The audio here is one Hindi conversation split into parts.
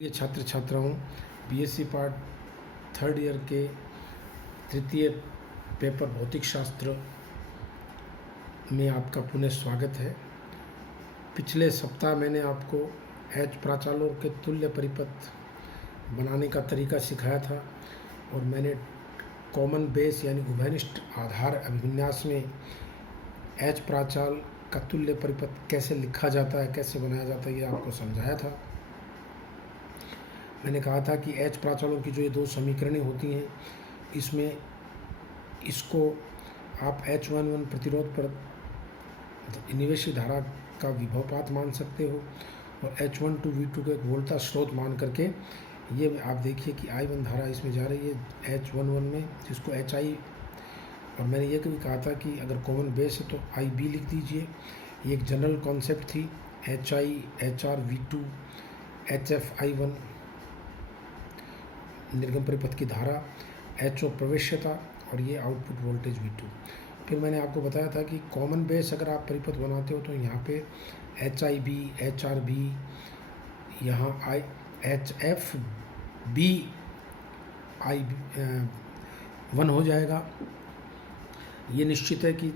ये छात्र छात्राओं बीएससी पार्ट थर्ड ईयर के तृतीय पेपर भौतिक शास्त्र में आपका पुनः स्वागत है। पिछले सप्ताह मैंने आपको एच प्राचालों के तुल्य परिपथ बनाने का तरीका सिखाया था और मैंने कॉमन बेस यानी उभयनिष्ठ आधार अभिविन्यास में एच प्राचाल का तुल्य परिपथ कैसे लिखा जाता है, कैसे बनाया जाता है, ये आपको समझाया था। मैंने कहा था कि एच प्राचालों की जो ये दो समीकरणें होती हैं, इसमें इसको आप H11 प्रतिरोध पर निवेशी धारा का विभवपात मान सकते हो और H12 V2 को एक वोल्टा स्रोत मान करके ये आप देखिए कि I1 धारा इसमें जा रही है H11 में, जिसको HI, और मैंने ये भी कहा था कि अगर कॉमन बेस है तो IB लिख दीजिए। ये एक जनरल कॉन्सेप्ट थी। HI, HR, V2, HF, I1 निर्गम परिपथ की धारा, HO प्रवेश्यता और ये आउटपुट वोल्टेज V2। फिर मैंने आपको बताया था कि कॉमन बेस अगर आप परिपथ बनाते हो तो यहाँ पे HIB, HRB, यहाँ HFB I1 हो जाएगा। ये निश्चित है कि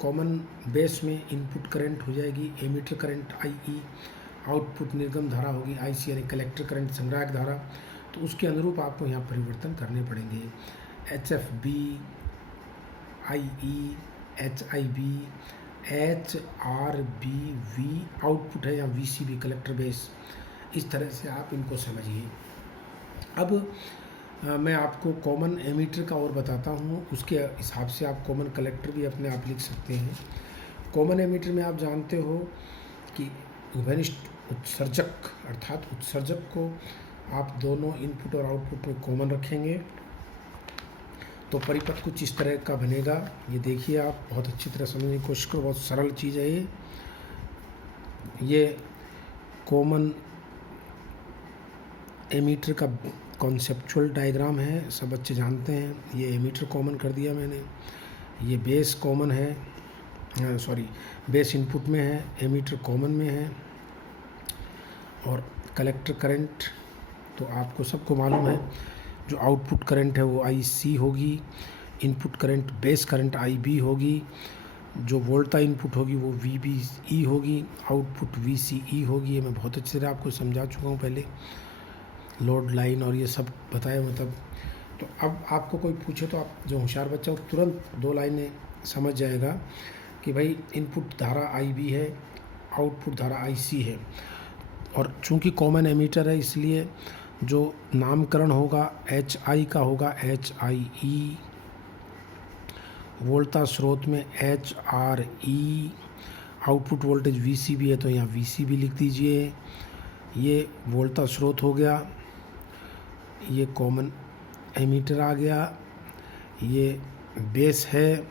कॉमन बेस में इनपुट करंट हो जाएगी एमीटर करंट IE, आउटपुट निर्गम धारा होगी IC यानी कलेक्टर करंट संग्राहक धारा। तो उसके अनुरूप आपको यहाँ परिवर्तन करने पड़ेंगे। HFB, IE, HIB, HRB, V output है या VCB कलेक्टर बेस। इस तरह से आप इनको समझिए। अब मैं आपको कॉमन एमीटर का और बताता हूँ, उसके हिसाब से आप कॉमन कलेक्टर भी अपने आप लिख सकते हैं। कॉमन एमीटर में आप जानते हो कि उभयनिष्ठ उत्सर्जक अर्थात उत्सर्जक को आप दोनों इनपुट और आउटपुट में कॉमन रखेंगे तो परिपथ कुछ इस तरह का बनेगा। ये देखिए, आप बहुत अच्छी तरह समझने की कोशिश करो, बहुत सरल चीज़ है ये कॉमन एमीटर का कॉन्सेप्चुअल डायग्राम है, सब बच्चे जानते हैं। ये एमीटर कॉमन कर दिया मैंने, ये बेस कॉमन है, बेस इनपुट में है, एमीटर कॉमन में है, और कलेक्टर करंट तो आपको सबको मालूम है, जो आउटपुट करंट है वो IC होगी, input current base current IB होगी, जो वोल्टा इनपुट होगी वो VBE होगी, आउटपुट VCE होगी। ये मैं बहुत अच्छी तरह आपको समझा चुका हूँ पहले, लोड लाइन और ये सब बताया मतलब। तो अब आपको कोई पूछे तो आप जो होशियार बच्चा हो तुरंत दो लाइनें समझ जाएगा कि भाई इनपुट धारा IB है, आउटपुट धारा IC है, और चूंकि कॉमन एमीटर है इसलिए जो नामकरण होगा HI का होगा HIE, वोल्टा स्रोत में HRE, आउटपुट वोल्टेज VCB है तो यहाँ VCB लिख दीजिए। ये वोल्टा स्रोत हो गया, ये कॉमन एमीटर आ गया, ये बेस है,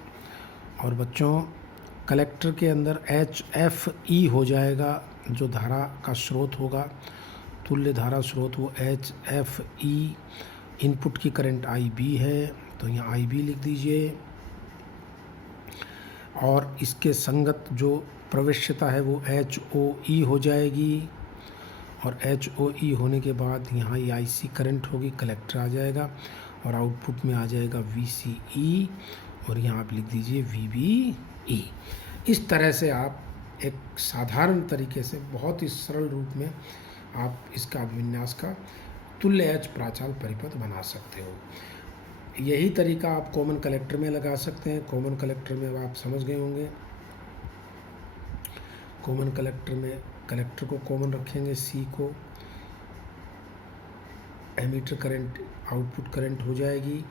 और बच्चों कलेक्टर के अंदर HFE हो जाएगा, जो धारा का स्रोत होगा, तुल्य धारा स्रोत वो HFE। इनपुट की करंट IB है तो यहाँ IB लिख दीजिए, और इसके संगत जो प्रवेश्यता है वो HOE हो जाएगी, और HOE होने के बाद यहाँ ये IC करंट होगी, कलेक्टर आ जाएगा, और आउटपुट में आ जाएगा VCE, और यहाँ आप लिख दीजिए VBE। इस तरह से आप एक साधारण तरीके से बहुत ही सरल रूप में आप इसका अभिविन्यास का तुल्य एच प्राचाल परिपथ बना सकते हो। यही तरीका आप कॉमन कलेक्टर में लगा सकते हैं। कॉमन कलेक्टर में आप समझ गए होंगे, कॉमन कलेक्टर में कलेक्टर को कॉमन रखेंगे, C को, एमीटर करंट आउटपुट करंट हो जाएगी,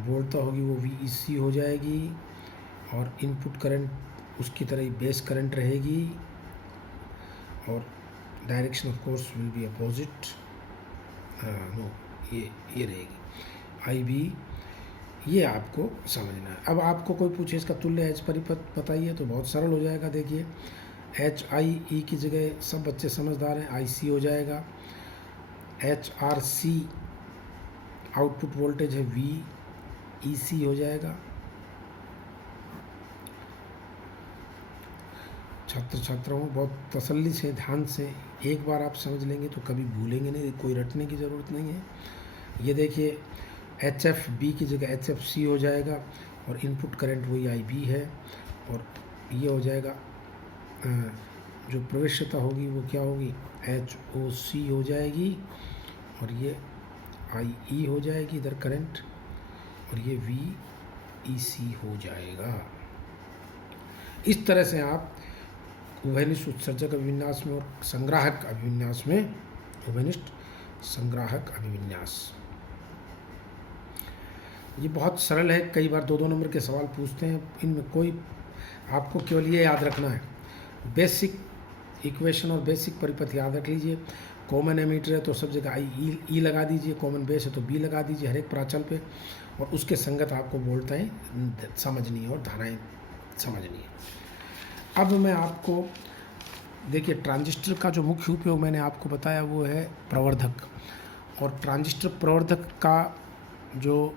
वोल्टा होगी वो VEC हो जाएगी, और इनपुट करंट उसकी तरह ही बेस करंट रहेगी, और direction of course will be opposite, ये रहेगी IB। ये आपको समझना है। अब आपको कोई पूछे इसका तुल्य एच परिपथ बताइए तो बहुत सरल हो जाएगा। देखिए HIE की जगह सब बच्चे समझदार हैं, IC हो जाएगा, HRC आउटपुट वोल्टेज है VEC हो जाएगा। छात्र छात्राओं बहुत तसल्ली से ध्यान से एक बार आप समझ लेंगे तो कभी भूलेंगे नहीं, कोई रटने की ज़रूरत नहीं है। ये देखिए HFB की जगह HFC हो जाएगा और इनपुट करंट वही IB है, और ये हो जाएगा जो प्रवेश्यता होगी वो क्या होगी, HOC हो जाएगी, और ये IE हो जाएगी इधर करंट, और ये VEC हो जाएगा। इस तरह से आप उभयनिष्ठ उत्सर्जक अभिविन्यास में और संग्राहक अभिविन्यास में, उभयनिष्ठ संग्राहक अभिविन्यास, ये बहुत सरल है। कई बार 2-2 नंबर के सवाल पूछते हैं, इनमें कोई, आपको केवल ये याद रखना है, बेसिक इक्वेशन और बेसिक परिपथ याद रख लीजिए। कॉमन एमीटर है तो सब जगह ई लगा दीजिए, कॉमन बेस है तो बी लगा दीजिए हर एक प्राचल पे, और उसके संगत आपको वोल्टेज समझनी है और धाराएं समझनी है। अब मैं आपको देखिए, ट्रांजिस्टर का जो मुख्य उपयोग मैंने आपको बताया वो है प्रवर्धक, और ट्रांजिस्टर प्रवर्धक का जो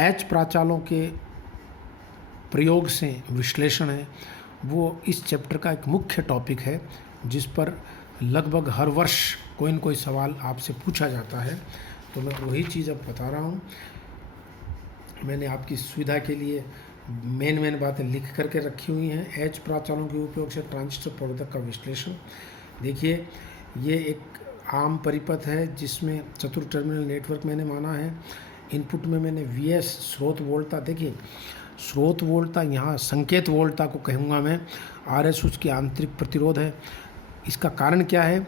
H प्राचालों के प्रयोग से विश्लेषण है वो इस चैप्टर का एक मुख्य टॉपिक है, जिस पर लगभग हर वर्ष कोई न कोई सवाल आपसे पूछा जाता है। तो मैं वही चीज़ अब बता रहा हूँ। मैंने आपकी सुविधा के लिए मेन बातें लिख करके रखी हुई हैं। H प्राचालों के उपयोग से ट्रांजिस्टर प्रवर्धक का विश्लेषण। देखिए, ये एक आम परिपथ है जिसमें चतुर्थ टर्मिनल नेटवर्क मैंने माना है। इनपुट में मैंने VS स्रोत वोल्टता, देखिए स्रोत वोल्टता, यहाँ संकेत वोल्टता को कहूँगा मैं, RS उसकी आंतरिक प्रतिरोध है। इसका कारण क्या है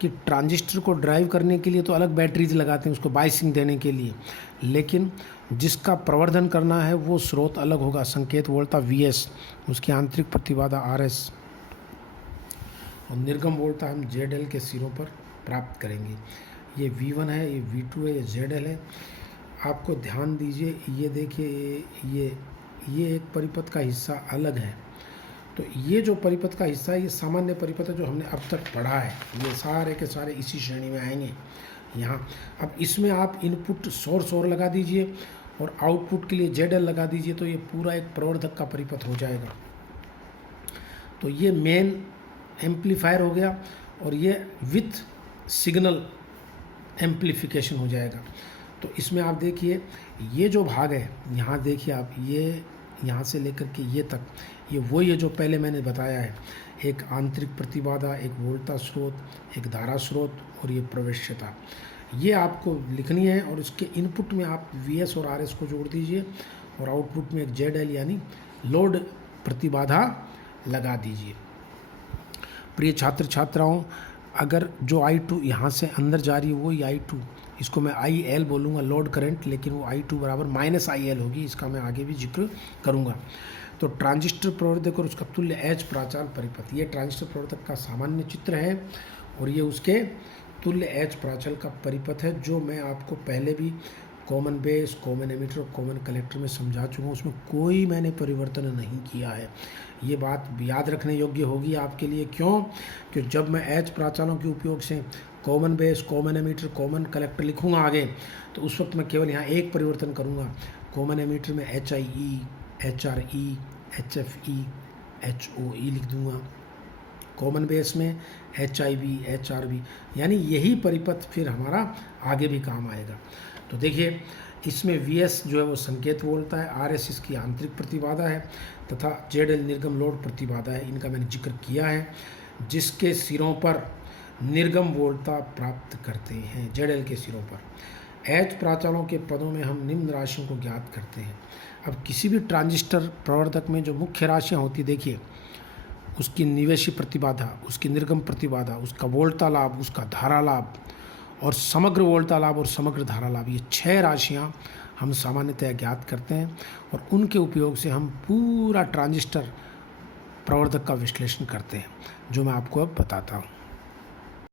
कि ट्रांजिस्टर को ड्राइव करने के लिए तो अलग बैटरीज लगाते हैं उसको बाइसिंग देने के लिए, लेकिन जिसका प्रवर्धन करना है वो स्रोत अलग होगा, संकेत वोल्टता VS, उसकी आंतरिक प्रतिबाधा RS, और निर्गम वोल्टता हम ZL के सिरों पर प्राप्त करेंगे। ये V1 है, ये V2 है, ये ZL है। आपको ध्यान दीजिए, ये देखिए, ये एक परिपथ का हिस्सा अलग है। तो ये जो परिपथ का हिस्सा है ये सामान्य परिपथ है जो हमने अब तक पढ़ा है, ये सारे के सारे इसी श्रेणी में आएंगे यहाँ। अब इसमें आप इनपुट सोर्स और लगा दीजिए और आउटपुट के लिए ZL लगा दीजिए, तो ये पूरा एक प्रवर्धक का परिपथ हो जाएगा। तो ये मेन एम्पलीफायर हो गया, और ये विथ सिग्नल एम्पलीफिकेशन हो जाएगा। तो इसमें आप देखिए, ये जो भाग है यहाँ देखिए आप, ये यहाँ से लेकर के ये तक, ये वही है जो पहले मैंने बताया है, एक आंतरिक प्रतिबाधा, एक वोल्टा स्रोत, एक धारा स्रोत, और ये प्रवेश्यता, ये आपको लिखनी है। और इसके इनपुट में आप VS और RS को जोड़ दीजिए, और आउटपुट में एक ZL यानी लोड प्रतिबाधा लगा दीजिए। प्रिय छात्र छात्राओं, अगर जो I2 यहाँ से अंदर जा रही है वही I2, इसको मैं IL बोलूँगा लोड करंट, लेकिन वो I2 बराबर -IL होगी, इसका मैं आगे भी जिक्र करूँगा। तो ट्रांजिस्टर प्रवर्धक और उसका तुल्य H प्राचाल परिपथ, ये ट्रांजिस्टर प्रवर्धक का सामान्य चित्र है, और ये उसके तुल्य H प्राचल का परिपथ है, जो मैं आपको पहले भी कॉमन बेस, कॉमन एमीटर और कॉमन कलेक्टर में समझा चुका हूँ। उसमें कोई मैंने परिवर्तन नहीं किया है। ये बात याद रखने योग्य होगी आपके लिए। क्यों? कि जब मैं H प्राचालों के उपयोग से common base, common ammeter, common collector लिखूँगा आगे, तो उस वक्त मैं केवल यहाँ एक परिवर्तन करूँगा। कॉमन एमीटर में HIE, HRE, HFE, HOE लिख दूँगा। कॉमन बेस में HIB, HRB, यानी यही परिपथ फिर हमारा आगे भी काम आएगा। तो देखिए, इसमें VS जो है वो संकेत वोल्टता है, RS इसकी आंतरिक प्रतिबाधा है, तथा ZL निर्गम लोड प्रतिबाधा है। इनका मैंने जिक्र किया है, जिसके सिरों पर निर्गम वोल्टता प्राप्त करते हैं, ZL के सिरों पर। H प्राचालों के पदों में हम निम्न राशियों को ज्ञात करते हैं। अब किसी भी ट्रांजिस्टर प्रवर्धक में जो मुख्य राशियाँ होती, देखिए उसकी निवेशी प्रतिबाधा, उसकी निर्गम प्रतिबाधा, उसका वोल्टा लाभ, उसका धारा लाभ, और समग्र वोल्टा लाभ और समग्र धारा लाभ, ये 6 राशियाँ हम सामान्यतः ज्ञात करते हैं, और उनके उपयोग से हम पूरा ट्रांजिस्टर प्रवर्धक का विश्लेषण करते हैं, जो मैं आपको अब बताता हूँ।